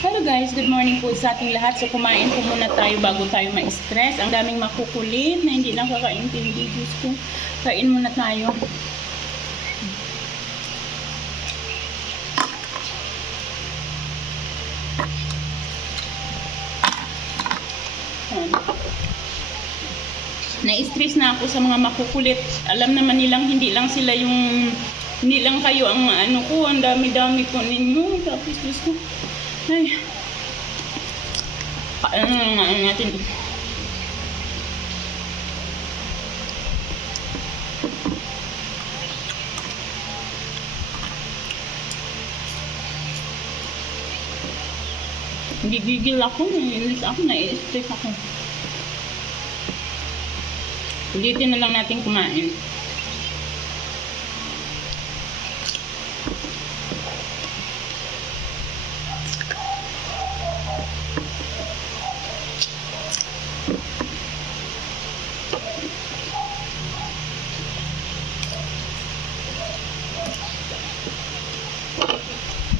Hello guys, good morning po sa ating lahat. So kumain po muna tayo bago tayo ma-stress. Ang daming makukulit na hindi lang kakaintindi. Diyos ko, kain muna tayo. Ayan. Na-stress na ako sa mga makukulit. Alam naman nilang hindi lang sila yung hindi lang kayo ang ano ko, ang dami-dami ko ninyo. Tapos Diyos ko, ay, paano nga natin? Gigigil ako, naiinis ako, nai-stress ako. Ulitin na lang natin kumain. Thank you.